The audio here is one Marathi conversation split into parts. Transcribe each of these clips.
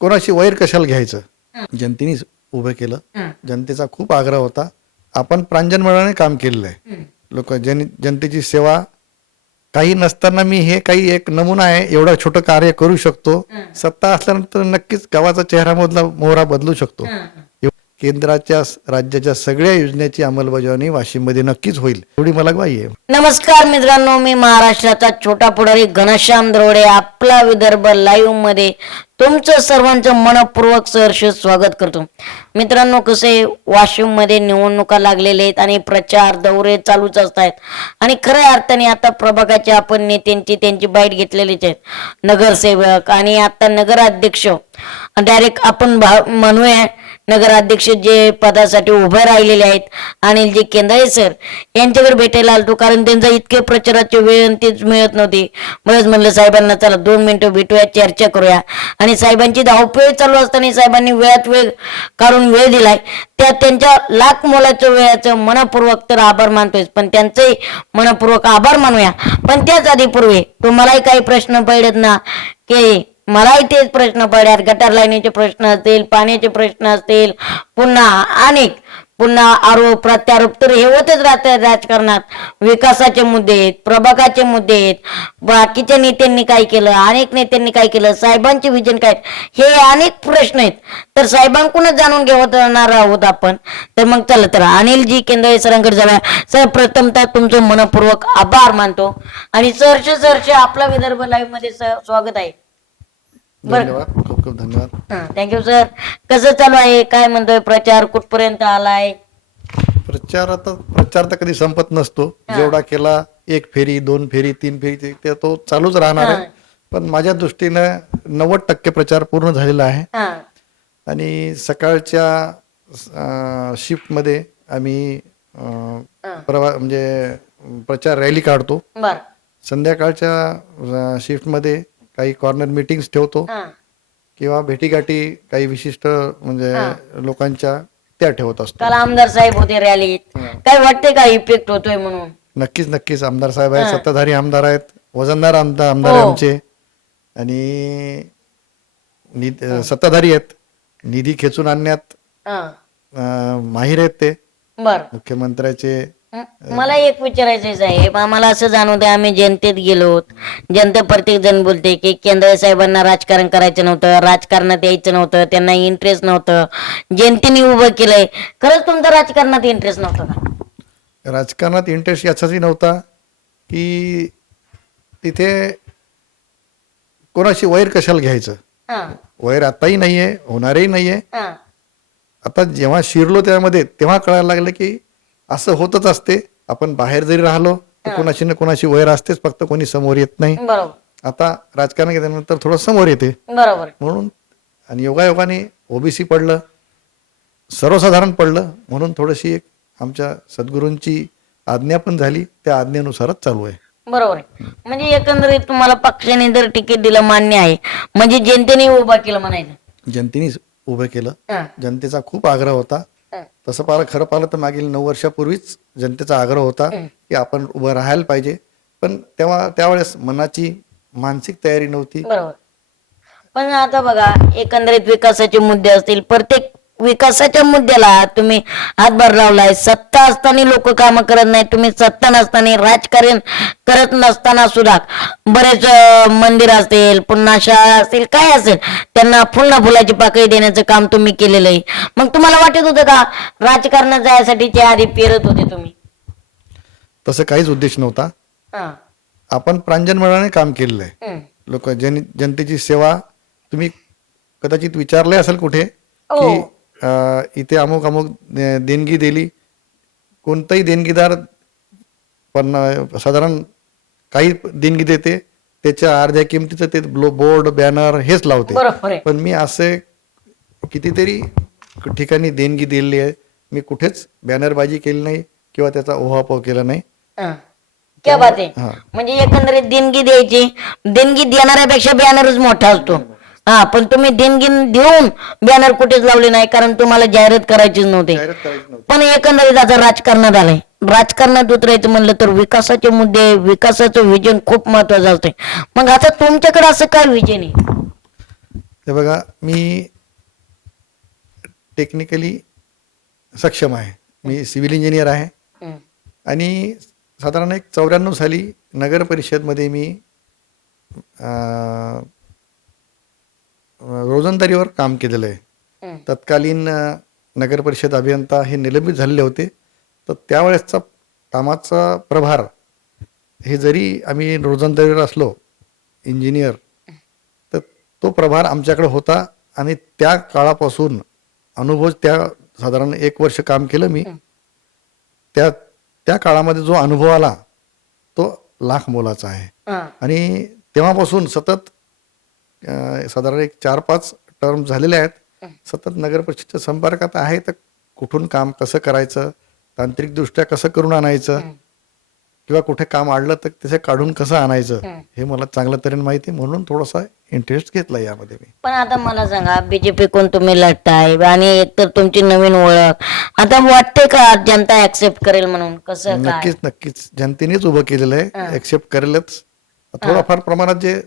कोणाशी वैर कशाला घ्यायचं, जनतेनेच उभं केलं. जनतेचा खूप आग्रह होता. आपण प्रांजळपणाने काम केलेलं आहे. जनतेची सेवा काही नसताना मी हे काही एक नमुना आहे, एवढं छोटं कार्य करू शकतो. सत्ता असल्यानंतर नक्कीच गावाचा चेहरा मोहरा बदलू शकतो. केंद्राच्या राज्याच्या सगळ्या योजनेची अंमलबजावणी वाशिममध्ये नक्कीच होईल, एवढी मला ग्वाही आहे. नमस्कार मित्रांनो, मी महाराष्ट्राचा छोटा पुढारी घनश्याम दरोडे आपला विदर्भ लाईव्ह मध्ये तुमचं सर्वांचं मनपूर्वक सहर्ष स्वागत करतो. मित्रांनो, कसे वाशिम मध्ये निवडणुका लागलेले आहेत आणि प्रचार दौरे चालूच असतात आणि खऱ्या अर्थाने आता प्रभागाचे आपण नेत्यांची त्यांची बाईट घेतलेलीच आहेत. नगरसेवक आणि आता नगराध्यक्ष डायरेक्ट आपण म्हणूया नगराध्यक्ष जे पदासाठी उभे राहिलेले आहेत अनिलजी केंद्रे सर यांच्याकडे भेटायला आलतो, कारण त्यांचा इतके प्रचाराचे वेळ तेच मिळत नव्हते. बरंच म्हणलं साहेबांना चला 2 मिनिटं भेटूया, चर्चा करूया. आणि साहेबांची धावपळ चालू असताना साहेबांनी वेळात वेळ काढून वेळ दिलाय, त्या त्यांच्या लाख मोलाच्या वेळाचं मनपूर्वक तर आभार मानतोय, पण त्यांचंही मनपूर्वक आभार मानूया. पण त्याच आधी पूर्वी तुम्हालाही काही प्रश्न पडत ना, की मलाही तेच प्रश्न पडल्यात, गटार लाईनीचे प्रश्न असतील, पाण्याचे प्रश्न असतील, पुन्हा आरोप प्रत्यारोप तर हे होतच राहतात राजकारणात. विकासाचे मुद्दे आहेत, प्रभागाचे मुद्दे आहेत, बाकीच्या नेत्यांनी काय केलं, अनेक नेत्यांनी काय केलं, साहेबांचे विजन काय, हे अनेक प्रश्न आहेत. तर साहेबांकडूनच जाणून घेणार आहोत आपण. तर मग चला तर अनिलजी केंद्रे सरांकडे जाऊया. सर, प्रथमतः तुमचं मनपूर्वक आभार मानतो आणि सहर्ष आपला विदर्भ लाईव्ह मध्ये स्वागत आहे. धन्यवाद, खूप खूप धन्यवाद. Thank you sir. कसं चालू आहे, काय म्हणतोय, प्रचार कुठपर्यंत आलाय? प्रचार तर कधी संपत नसतो. जेवढा केला, 1 फेरी 2 फेरी 3 फेरी ते तो चालूच राहणार आहे. पण माझ्या दृष्टीनं 90% प्रचार पूर्ण झालेला आहे. आणि सकाळच्या शिफ्ट मध्ये आम्ही म्हणजे प्रचार रॅली काढतो. संध्याकाळच्या शिफ्ट मध्ये काही कॉर्नर मीटिंग्स ठेवतो किंवा भेटीगाठी काही विशिष्ट म्हणजे लोकांच्या त्या ठेवत असतो. काल आमदार साहेब होते रॅलीत, काय वाटते का इफेक्ट होतोय म्हणून? नक्कीच आमदार साहेब आहेत, सत्ताधारी आमदार आहेत, वजनदार आमदार आहे आमचे, आणि सत्ताधारी आहेत, निधी खेचून आणण्यात माहिर आहेत ते. मुख्यमंत्र्याचे मला एक विचारायचं साहेब, आम्हाला असं जाणवतं, आम्ही जनतेत गेलो, जनता प्रत्येक जण बोलते की केंद्रे साहेबांना राजकारण करायचं नव्हतं, राजकारणात यायचं नव्हतं, त्यांना इंटरेस्ट नव्हतं, जनतेने उभं केलंय. खरंच तुमचा राजकारणात इंटरेस्ट नव्हता का? राजकारणात इंटरेस्ट याचाही नव्हता की तिथे कोणाशी वैर कशाला घ्यायचं. वैर आताही नाहीये, होणारही नाहीये. आता जेव्हा शिरलो त्यामध्ये तेव्हा कळायला लागलं की असं होतच असते. आपण बाहेर जरी राहिलो तर कोणाशी ना कोणाशी वैर असतेच, फक्त कोणी समोर येत नाही. आता राजकारण घेतल्यानंतर थोडं समोर येते म्हणून. आणि योगायोगाने ओबीसी पडलं, सर्वसाधारण पडलं, म्हणून थोडीशी एक आमच्या सद्गुरूंची आज्ञा पण झाली, त्या आज्ञेनुसारच चालू आहे. बरोबर आहे. म्हणजे एकंदरीत तुम्हाला पक्षाने जर तिकीट दिलं मान्य आहे, म्हणजे जनतेने उभा केलं म्हणायचं. जनतेनेच उभं केलं. जनतेचा खूप आग्रह होता. तसं खरं पाहिलं तर मागील 9 वर्षापूर्वीच जनतेचा आग्रह होता की आपण उभं राहायला पाहिजे, पण त्यावेळेस मनाची मानसिक तयारी नव्हती. बरोबर. पण आता बघा, एकंदरीत विकासाचे मुद्दे असतील, प्रत्येक विकासाच्या मुद्द्याला तुम्ही हातभार लावलाय. सत्ता असताना लोक काम करत नाही, तुम्ही सत्ता नसताना राजकारण करत नसताना सुद्धा बरेच मंदिर असतील, पुन्हा शाळा असतील, काय असेल, त्यांना फुलाची पाकळी देण्याचं काम तुम्ही केलेलं आहे. मग तुम्हाला वाटत होतं का राजकारणात जायसाठी आधी पेरत होते तुम्ही? तसं काहीच उद्देश नव्हता. आपण प्रांजळपणाने काम केलेलं आहे. जनतेची सेवा, तुम्ही कदाचित विचारले असेल कुठे की इथे अमुक देणगी दिली. कोणताही देणगीदार पण साधारण काही देणगी देते, त्याच्या अर्ध्या किमतीचं ते बोर्ड बॅनर हेच लावते. पण मी असे कितीतरी ठिकाणी देणगी दिलेली आहे, मी कुठेच बॅनरबाजी केली नाही किंवा त्याचा ओहापोह केला नाही. क्या बात आहे. म्हणजे एकंदरीत देणगी द्यायची, देणगी देणाऱ्यापेक्षा बॅनरच मोठा असतो. पण तुम्ही देणगी देऊन बॅनर कुठेच लावले नाही, कारण तुम्हाला जाहिरात करायचीच नव्हती. पण एकंदरीत आता राजकारणात आलंय, राजकारणात उतरायचं म्हणलं तर विकासाचे मुद्दे, विकासाचं विजन खूप महत्वाचं असते. मग आता तुमच्याकडे असं काय विजन आहे? हे बघा, मी टेक्निकली सक्षम आहे. मी सिव्हिल इंजिनियर आहे हं. आणि साधारण एक 94 साली नगर परिषदमध्ये मी रोजंदारीवर काम केलेलं आहे. हं. तत्कालीन नगर परिषद अभियंता हे निलंबित झालेले होते. तर त्यावेळेसचा कामाचा प्रभार हे जरी आम्ही रोजंदारीवर असलो इंजिनियर, तर तो प्रभार आमच्याकडे होता आणि त्या काळापासून अनुभव, त्या साधारण 1 वर्ष काम केलं मी. त्या त्या काळामध्ये जो अनुभव आला तो लाख मोलाचा आहे. हं. आणि तेव्हापासून सतत साधारण एक 4-5 टर्म झालेले आहेत. सतत नगर परिषदेच्या संपर्कात आहे. तर कुठून काम कसं करायचं, तांत्रिकदृष्ट्या कसं करून आणायचं, किंवा कुठे काम अडलं तर त्याचे काढून कसं आणायचं, हे मला चांगल्या तऱ्हेने माहिती आहे. म्हणून थोडासा इंटरेस्ट घेतला यामध्ये मी. पण आता मला सांगा, बीजेपी कोण तुम्ही लढताय आणि एकतर तुमची नवीन ओळख, आता वाटते का जनता ऍक्सेप्ट करेल म्हणून? कसं काय? नक्कीच नक्कीच जनतेनेच उभं केलेलं आहे, एक्सेप्ट करेलच. थोडाफार प्रमाणात जे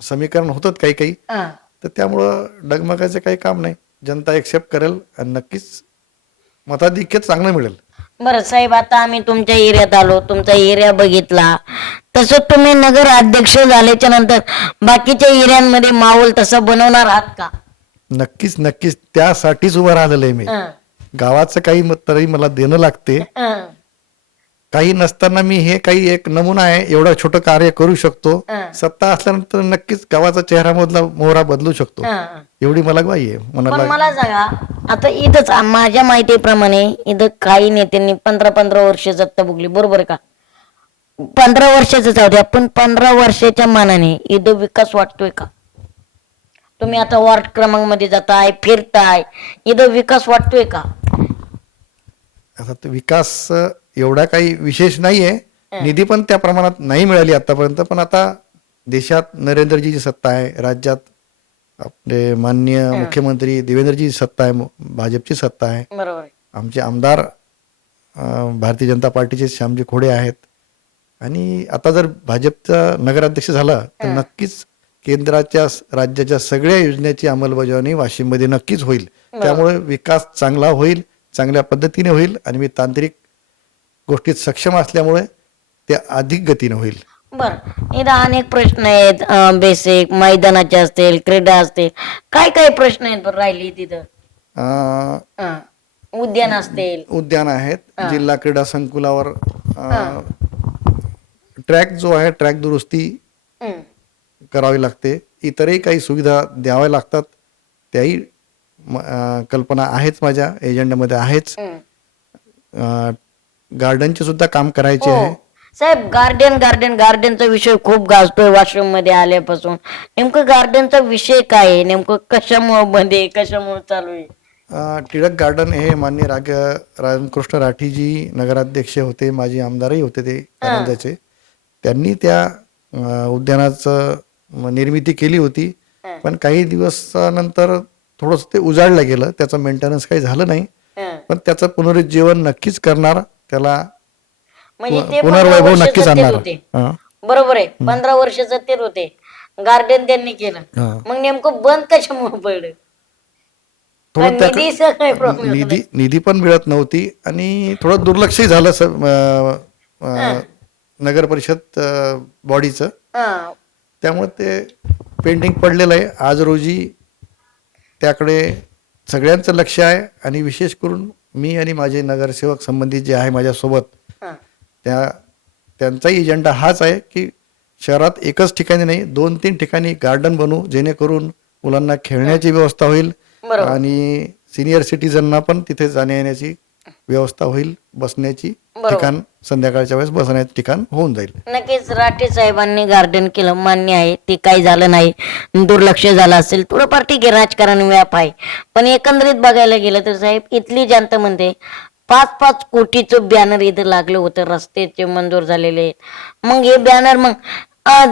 समीकरण होतात काही काही, हं. तर त्यामुळं डगमगायचं काही काम नाही. जनता एक्सेप्ट करेल आणि नक्कीच मताधिक्य चांगलं मिळेल. बरं साहेब, आता आम्ही तुमच्या एरियात आलो, तुमचा एरिया बघितला, तसं तुम्ही नगर अध्यक्ष झाल्याच्या नंतर बाकीच्या एरियांमध्ये माहोल तसा बनवणार आहात का? नक्कीच नक्कीच त्यासाठीच उभं राहिलेलं आहे मी. हं. गावाचं काही मत तरी मला देणं लागते. हं. काही नसताना मी हे काही एक नमुना आहे, एवढं छोटं कार्य करू शकतो. हं. सत्ता असल्यानंतर नक्कीच गावाचा चेहरामधला मोहरा बदलू शकतो. हं. एवढी मला ग्वाही आहे. पण मनाला मला सांगा, आता इथंच माझ्या माहितीप्रमाणे इथं काही नेत्यांनी 15-15 वर्ष सत्ता भोगली, बरोबर का? 15 वर्षाचं जाऊ द्या, पण 15 वर्षाच्या मानाने इथं विकास वाटतोय का? तुम्ही आता वॉर्ड क्रमांक मध्ये जाताय, फिरताय, इथं विकास वाटतोय का? आता तो विकास एवढा काही विशेष नाहीये. निधी पण त्या प्रमाणात नाही मिळाली आतापर्यंत. पण आता देशात नरेंद्रजीची सत्ता आहे, राज्यात आपले माननीय मुख्यमंत्री देवेंद्रजीची सत्ता आहे, भाजपची सत्ता आहे. बरोबर आहे. आमचे आमदार भारतीय जनता पार्टीचे श्यामजी खोडे आहेत. आणि आता जर भाजपचा नगराध्यक्ष झाला तर नक्कीच केंद्राच्या राज्याच्या सगळ्या योजनेची अंमलबजावणी वाशिममध्ये नक्कीच होईल. त्यामुळे विकास चांगला होईल, चांगल्या पद्धतीने होईल. आणि मी तांत्रिक गोष्टीत सक्षम असल्यामुळे ते अधिक गतीने होईल. बर, इथं अनेक प्रश्न आहेत, बेसिक मैदानाचे असतील, क्रीडा असतील, काय काय प्रश्न आहेत बरं राहिली तिथं? अं, उद्यान असतील. उद्यान आहेत, जिल्हा क्रीडा संकुलावर ट्रॅक जो आहे, ट्रॅक दुरुस्ती हं. करावी लागते. इतरही काही सुविधा द्याव्या लागतात. त्याही कल्पना आहेच, माझ्या एजेंडामध्ये आहेच. हं. गार्डनचे सुद्धा काम करायचे हो. आहे. साहेब, गार्डनचा विषय खूप गाजतोय वाशिम मध्ये आल्यापासून. नेमकं गार्डनचा विषय काय आहे? नेमकं कशामुळे बंद आहे, कशामुळे चालू आहे? टिळक गार्डन हे माननीय रामकृष्ण राठीजी नगराध्यक्ष होते, माजी आमदारही होते ते कारंजाचे. त्यांनी त्या उद्यानाचं निर्मिती केली होती. पण काही दिवसानंतर थोडंसं ते उजाडलं गेलं, त्याचं मेंटेनन्स काही झालं नाही. हं. पण त्याचं पुनरुज्जीवन नक्कीच करणार, त्याला म्हणजे ते पुनर्वैभव 15 वर्ष नक्कीच सत्तेत आणणार. होते. हा. बरोबर आहे, 15 वर्ष सत्तेत होते, गार्डन त्यांनी केलं. हा. मग नेमकं बंद कशामुळे पडलं? थोडं त्या निधीचं काय प्रॉब्लेम? निधी पण मिळत नव्हती आणि थोडं दुर्लक्षही झालं नगर परिषद बॉडीचं. त्यामुळे ते पेंडिंग पडलेलं आहे. आज रोजी त्याकडे सगळ्यांचं लक्ष आहे. आणि विशेष करून मी आणि माझे नगरसेवक संबंधित जे आहे माझ्यासोबत, त्यांचाही एजेंडा हाच आहे की शहरात एकच ठिकाणी नाही, 2-3 ठिकाणी गार्डन बनवू, जेणेकरून मुलांना खेळण्याची व्यवस्था होईल आणि सिनियर सिटीजनना पण तिथे जाण्या येण्याची व्यवस्था होईल, बसण्याची ठिकाण, संध्याकाळच्या वेळेस बसण्याचं ठिकाण होऊन जाईल. नक्कीच राठे साहेबांनी गार्डन केलं, मान्य आहे, ते काही झालं नाही, दुर्लक्ष झालं असेल थोडंफार, ठीक आहे, राजकारण व्याप आहे. पण एकंदरीत बघायला गेलं तर साहेब, इथली जनता म्हणते 5-5 कोटीचं बॅनर इथं लागलं होतं, रस्त्याचे मंजूर झालेले आहेत. मग हे बॅनर, मग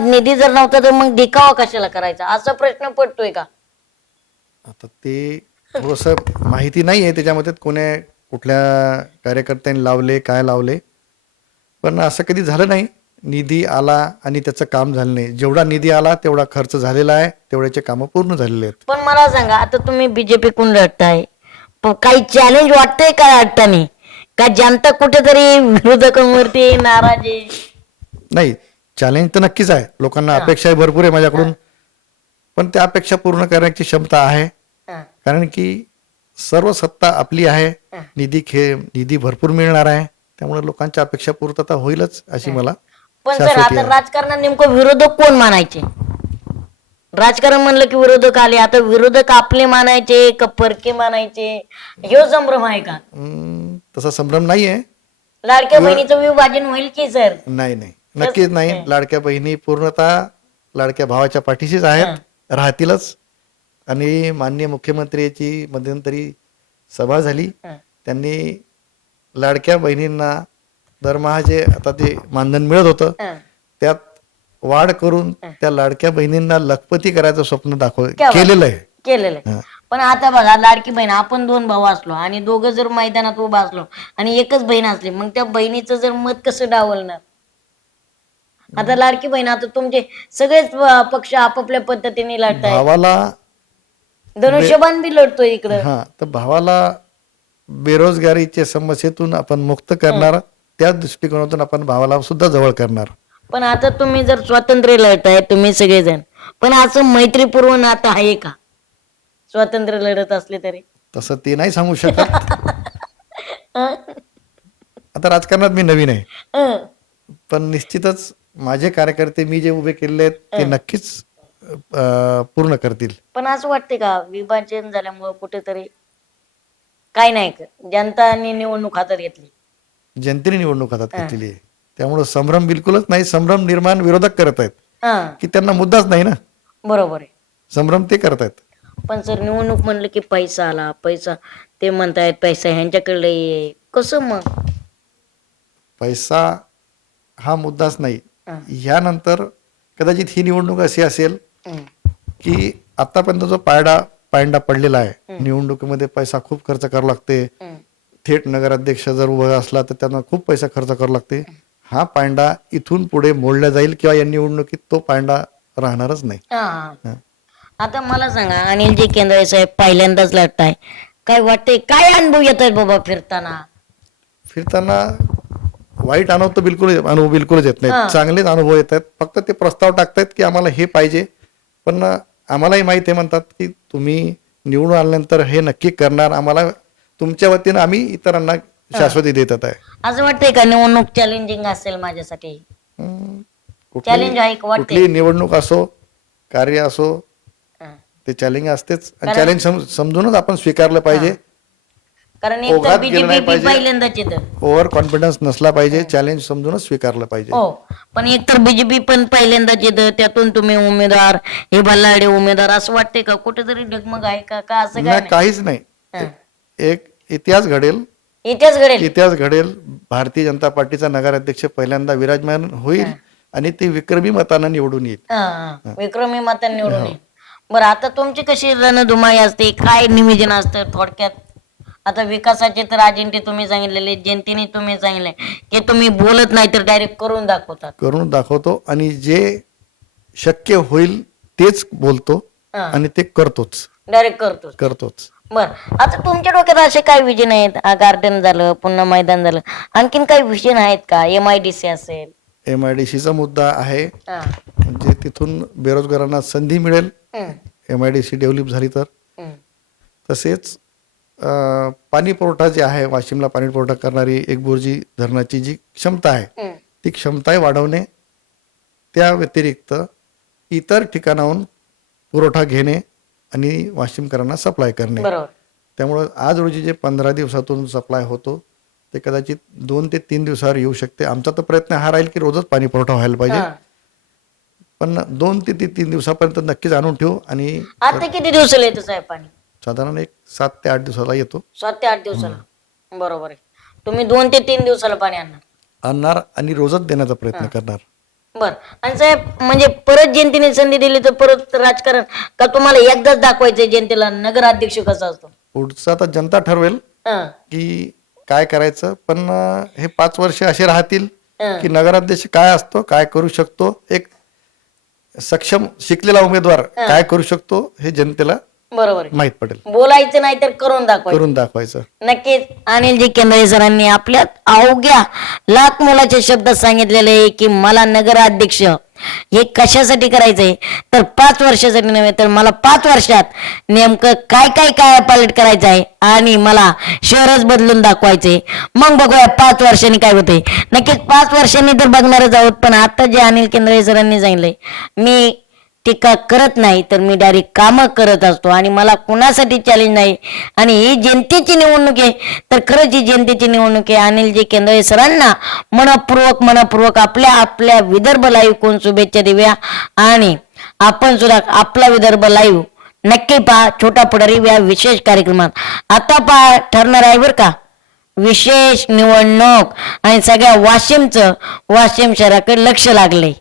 निधी जर नव्हता तर मग दिखावा कशाला करायचा, असा प्रश्न पडतोय का? आता ते थोडंसं माहिती नाही आहे त्याच्यामध्ये कुठल्या कार्यकर्त्यांनी लावले, काय लावले. पण असं कधी झालं नाही. निधी आला आणि त्याचं काम झालं नाही. जेवढा निधी आला तेवढा खर्च झालेला आहे, तेवढ्याचे कामं पूर्ण झालेले आहेत. पण मला सांगा, आता तुम्ही बीजेपी कोण लढताय, काही चॅलेंज वाटतंय का अडचणी, का जनता कुठेतरी विरोधकांवरती नाराज आहे? नाही, चॅलेंज तर नक्कीच आहे. लोकांना अपेक्षाही भरपूर आहे माझ्याकडून, पण त्या अपेक्षा पूर्ण करण्याची क्षमता आहे. हा. कारण की सर्व सत्ता आपली आहे, निधी भरपूर मिळणार आहे, त्यामुळे लोकांच्या अपेक्षा पूर्तता होईलच अशी मला पण सर, शाश्वती आता आहे. राजकारणात नेमकं विरोधक कोण मानायचे? राजकारण म्हणलं की विरोधक आले, आता विरोधक आपले मानायचे का परके मानायचे, ह्यो संभ्रम आहे का? तसा संभ्रम नाहीये. लाडक्या बहिणीचं विभाजन होईल की सर? नाही, नक्कीच नाही. लाडक्या बहिणी पूर्णतः लाडक्या भावाच्या पाठीशीच आहेत, राहतीलच. आणि माननीय मुख्यमंत्र्याची मध्यंतरी सभा झाली, त्यांनी लाडक्या बहिणींना दरमहा जे आता ते मानधन मिळत होतं त्यात वाढ करून त्या लाडक्या बहिणींना लखपती करायचं स्वप्न केलेलं आहे. केलेलं आहे. पण आता बघा, लाडकी बहीण, आपण 2 भाऊ असलो आणि दोघं जर मैदानात उभा असलो आणि एकच बहीण असली, मग त्या बहिणीचं जर मत कसं डावलणार? आता लाडकी बहीण, आता तुमचे सगळेच पक्ष आपापल्या पद्धतीने लढताय. भावाला धनुष्यबाण बी लढतोय इकडं. तर भावाला बेरोजगारीच्या समस्येतून आपण मुक्त करणार, त्या दृष्टिकोनातून आपण भावाला सुद्धा जवळ करणार. पण आता तुम्ही जर स्वातंत्र्य लढताय तुम्ही सगळेजण, पण असं मैत्रीपूर्व नातं आहे का स्वातंत्र्य लढत असले तरी? तसं ते नाही सांगू शकत. आता राजकारणात मी नवीन आहे, पण निश्चितच माझे कार्यकर्ते मी जे उभे केलेले आहेत ते नक्कीच पूर्ण करतील. पण असं वाटते का विभाजन झाल्यामुळे कुठेतरी काय नाही का, जनताने निवडणूक हातात घेतली, जनतेने निवडणूक हातात घेतलेली आहे, त्यामुळे संभ्रम बिलकुलच नाही. संभ्रम निर्माण विरोधक करत आहेत की त्यांना मुद्दाच नाही ना. बरोबर आहे. संभ्रम ते करत आहेत. पण सर, निवडणूक म्हणलं की पैसा आला, पैसा ते म्हणतायत पैसा ह्यांच्याकडे आहे. कसं मग? पैसा हा मुद्दाच नाही. यानंतर कदाचित ही निवडणूक अशी असेल की आतापर्यंत जो पायंडा पडलेला आहे, निवडणुकीमध्ये पैसा खूप खर्च करावा लागते. थेट नगराध्यक्ष जर उभा असला तर त्यांना खूप पैसा खर्च करावा लागते. हा पायंडा इथून पुढे मोडला जाईल किंवा या निवडणुकीत तो पायंडा राहणारच नाही. आता मला सांगा, अनिलजी केंद्रे साहेब पहिल्यांदाच लढताय, काय वाटतंय, काय अनुभव येत आहेत बाबा फिरताना? वाईट अनुभव बिलकुलच येत नाहीत. चांगलेच अनुभव येत आहेत. फक्त ते प्रस्ताव टाकतायत की आम्हाला हे पाहिजे, पण आम्हालाही माहिती आहे, म्हणतात की तुम्ही निवडून आल्यानंतर हे नक्की करणार, आम्हाला तुमच्या वतीनं आम्ही इतरांना शाश्वती देत आहे. असं वाटतंय का निवडणूक चॅलेंजिंग असेल माझ्यासाठी? चॅलेंज आहे का वाटतंय? कुठली निवडणूक असो, कार्य असो, ते चॅलेंज असतेच. आणि चॅलेंज समजूनच आपण स्वीकारलं पाहिजे. कारण एक तर बीजेपी पहिल्यांदाच येतं, ओव्हर कॉन्फिडन्स नसला पाहिजे, चॅलेंज समजूनच स्वीकारलं पाहिजे. हो, पण एक तर बीजेपी पण पहिल्यांदाच येतं, त्यातून तुम्ही उमेदवार, हे भल्लाडे उमेदवार, असं वाटतंय का कुठेतरी डगमग आहे का असं काय? काहीच नाही. एक इतिहास घडेल. इतिहास घडेल. भारतीय जनता पार्टीचा नगराध्यक्ष पहिल्यांदा विराजमान होईल आणि ते विक्रमी मतानं निवडून येईल. विक्रमी मतांनी निवडून येईल. बरं, आता तुमची कशी रणधुमाई असते, काय नियोजन असतं थोडक्यात? आता विकासाचे तर अजेंडे तुम्ही सांगितलेले, जनतेने तुम्ही सांगितले की तुम्ही बोलत नाही तर डायरेक्ट करून दाखवतो, आणि जे शक्य होईल तेच बोलतो आणि ते करतोच, डायरेक्ट करतोच. बर, आता तुमच्या डोक्यात असे काय विजन आहेत? गार्डन झालं, पुन्हा मैदान झालं, आणखीन काही विजन आहेत का? MIDC असेल? MIDCचा मुद्दा आहे, म्हणजे तिथून बेरोजगारांना संधी मिळेल MIDC डेव्हलप झाली तर. तसेच पाणी पुरवठा जे आहे, वाशिमला पाणी पुरवठा करणारी एक बुर्जी धरणाची जी क्षमता आहे ती क्षमता वाढवणे, त्या व्यतिरिक्त इतर ठिकाणाहून पुरवठा घेणे आणि वाशिमकरांना सप्लाय करणे. त्यामुळं आज रोजी जे 15 दिवसातून सप्लाय होतो ते कदाचित 2 ते 3 दिवसावर येऊ शकते. आमचा तर प्रयत्न हा राहील की रोजच पाणी पुरवठा व्हायला पाहिजे, पण 2 ते 3 दिवसापर्यंत नक्कीच आणून ठेवू. आणि आता किती दिवसाला येतं साहेब पाणी? साधारण एक 7 ते 8 दिवसाला येतो. 7 ते 8 दिवसाला, बरोबर आहे. तुम्ही 2 ते 3 दिवसाला पाणी आणणार आणि रोजच देण्याचा प्रयत्न करणार. बर, आणि साहेब म्हणजे परत जनतेने संधी दिली तर परत राजकारण का तुम्हाला एकदाच दाखवायचंय जनतेला नगराध्यक्ष कसा असतो? पुढचं आता जनता ठरवेल की काय करायचं, पण हे 5 वर्ष असे राहतील की नगराध्यक्ष काय असतो, काय करू शकतो, एक सक्षम शिकलेला उमेदवार काय करू शकतो हे जनतेला बरोबर आहे. माहित पडेल. बोलायचं नाही तर करून दाखवायचं. करून दाखवायचं. नक्कीच अनिलजी केंद्रे सरांनी आपल्या अवघ्या लाख मोलाचे शब्द सांगितलेले आहे की मला नगराध्यक्ष हे कशासाठी करायचंय, तर 5 वर्षासाठी नव्हे तर मला 5 वर्षात नेमकं काय काय काय पालट करायचं आहे आणि मला शहरच बदलून दाखवायचंय. मग बघूया 5 वर्षांनी काय होते. नक्कीच 5 वर्षांनी तर बघणारच आहोत. पण आता जे अनिल केंद्रे सरांनी सांगितलंय, मी टीका करत नाही तर मी डायरेक्ट कामं करत असतो आणि मला कुणासाठी चॅलेंज नाही. आणि ही जनतेची निवडणूक आहे तर खरंच ही जनतेची निवडणूक आहे. अनिलजी केंद्रे सरांना मनपूर्वक आपल्या विदर्भ लाईव्ह कोण शुभेच्छा देऊया. आणि आपण सुद्धा आपला विदर्भ लाईव्ह नक्की पहा. छोटा पुढारी या विशेष कार्यक्रमात आता पहा ठरणार आहे बरं का विशेष निवडणूक आणि सगळ्या वाशिम शहराकडे लक्ष लागले.